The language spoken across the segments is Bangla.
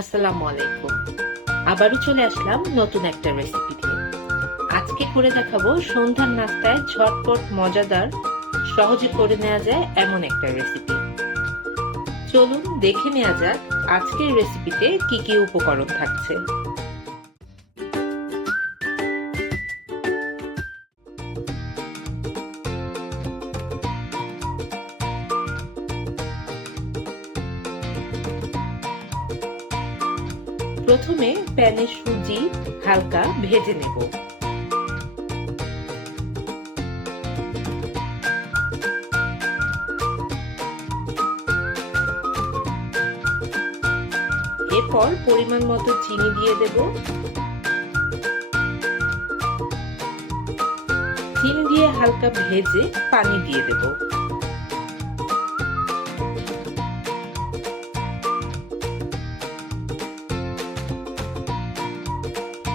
আসসালামু আলাইকুম। আবারও চলে আসলাম নতুন একটা রেসিপি নিয়ে। আজকে করে দেখাবো সন্ধ্যার নাস্তায় ঝটপট, মজাদার, সহজে করে নেওয়া যায় এমন একটা রেসিপি চলুন দেখে নেওয়া যাক আজকের রেসিপিতে কি কি উপকরণ থাকছে। প্রথমে প্যানে সুজি হালকা ভেজে নেব। এরপর পরিমাণ মতো চিনি দিয়ে দেব। চিনি দিয়ে হালকা ভেজে পানি দিয়ে দেব।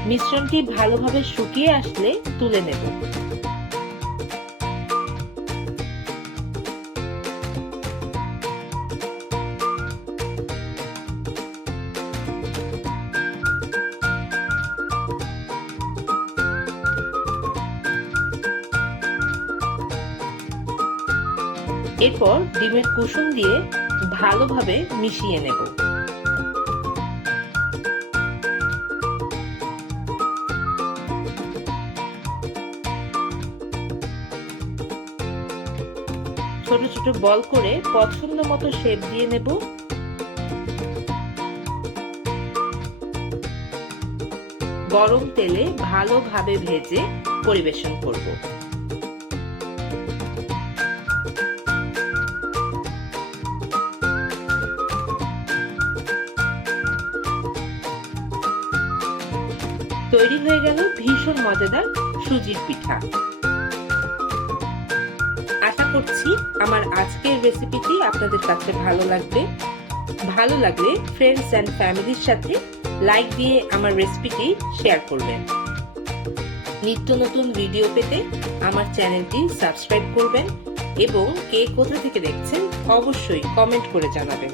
মিশ্রণটি ভালোভাবে শুকিয়ে আসলে তুলে নেব। এরপর ডিমের কুসুম দিয়ে ভালোভাবে মিশিয়ে নেব। ছোট ছোট বল করে পছন্দ মতো শেপ দিয়ে নেব। গরম তেলে ভালোভাবে ভেজে পরিবেশন করব। তৈরি হয়ে গেল ভীষণ মজাদার সুজির পিঠা। আশা করছি আমার আজকের রেসিপিটি আপনাদের কাছে ভালো লাগবে, ভালো লাগলে ফ্রেন্ডস অ্যান্ড ফ্যামিলির সাথে লাইক দিয়ে আমার রেসিপিটি শেয়ার করবেন। নিত্য নতুন ভিডিও পেতে আমার চ্যানেলটি সাবস্ক্রাইব করবেন এবং কে কোথা থেকে দেখছেন অবশ্যই কমেন্ট করে জানাবেন।